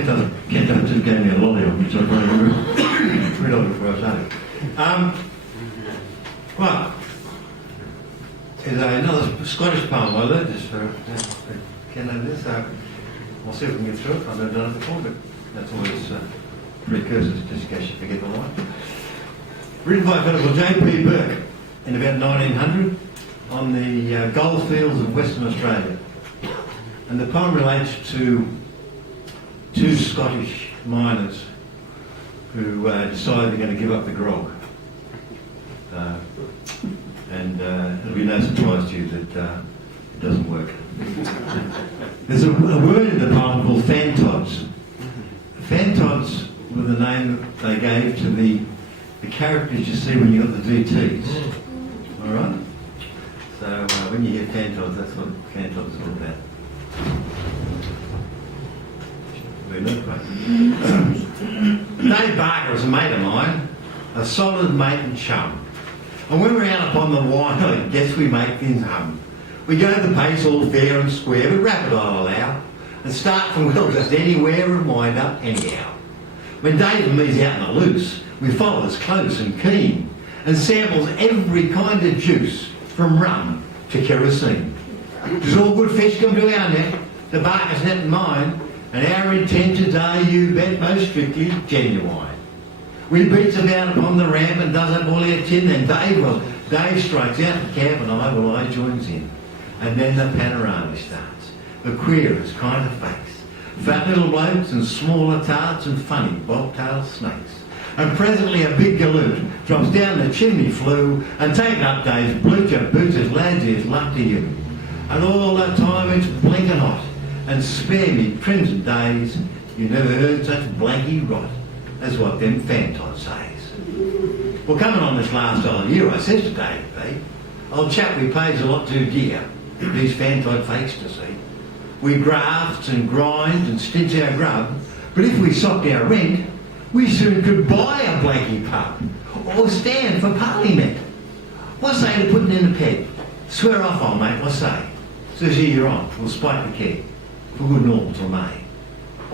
Kento just gave me a lolly on which I got rid of before I started. Well, there's another Scottish poem. I learned this for Kento this, so I'll see if we can get through it. I've never done it before, but that's always precursors just in case you forget the line. Written by a fellow called J.P. Bourke in about 1900 on the goldfields of Western Australia. And the poem relates to two Scottish miners who decide they're going to give up the grog. And it'll be no surprise to you that it doesn't work. There's a word in the poem called fantods. Fantods were the name that they gave to the characters you see when you got the DTs. All right? So when you hear fantods, that's what fantods is all about. Dave Barker is a mate of mine, a solid mate and chum. And when we're out upon the wine, I guess we make things hum. We go the pace all fair and square, but rapid I'll allow, and start from well just anywhere and wind up anyhow. When Dave and me's out in the loose, we follow us close and keen, and samples every kind of juice, from rum to kerosene. There's all good fish come to our net, the Barker's net and mine, and our intentions are, you bet, most strictly genuine. We beats about upon the ramp and does up all our tin, then Dave strikes out the cab and I joins in. And then the panorama starts, the queerest kind of face. Fat little blokes and smaller tarts and funny bobtail snakes. And presently a big galoot drops down the chimney flue and taking up Dave's blucher boots as lads here's luck to you. And all that time it's blinking hot, and spare me crimson days, you never heard such blanky rot as what them fantods says. Well, coming on this last old year, I says to Dave, old chap, we pays a lot too dear, these fantod fakes to see. We grafts and grinds and stints our grub, but if we socked our rent, we soon could buy a blanky pub, or stand for Parliament. What say to putting in a peg? Swear off, old mate, what say? Says he, you're on, we'll spike the keg, for good and all till May.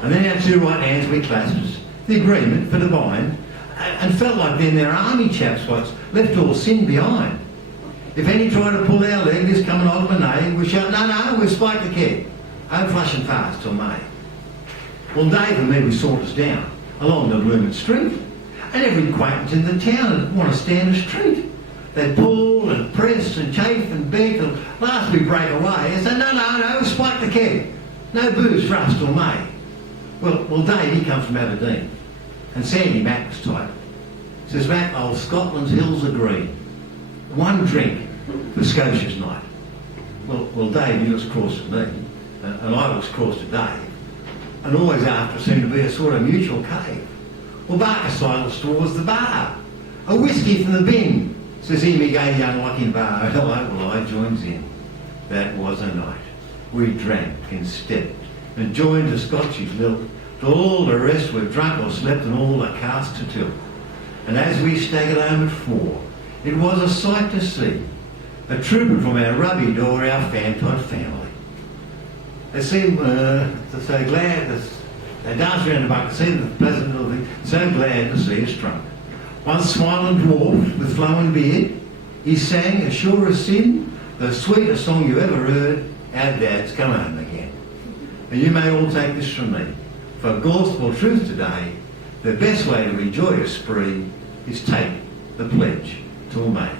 And then our two right hands we clasped, the agreement for the bind, and felt like then their army chaps what's left all sin behind. If any try to pull our leg, this coming old Monet, we shout, no, we'll spike the keg, home flush and fast till May. Well, Dave and me, we saunters down along the blooming street, and every acquaintance in the town would want to stand a treat. They'd pull and press and chafe and beg till last we break away and say, no, spike the keg. No booze for us till May. Well, Dave, he comes from Aberdeen, and Sandy Mac was tight. Says, Mac, old Scotland's hills are green. One drink for Scotia's night. Well, Dave, he was cross to me, and I was cross to Dave. And always after seemed to be a sort of mutual cave. Well, Barker sidles towards the bar. A whiskey from the bin, says he, me gay young locking bar. Well, I joins in. That was a night. We drank and stepped and joined the Scotchy's lilt, till all the rest were drunk or slept and all the cast to tilt. And as we staggered home at 4, it was a sight to see, a trooper from our rubby door, our fantod family. They seemed so glad, they danced around the bucket, seemed the pleasant little thing, so glad to see us drunk. One smiling dwarf with flowing beard, he sang, as sure as sin, the sweetest song you ever heard, our dad's come home again. And you may all take this from me, for gospel truth today, the best way to enjoy a spree is take the pledge till May.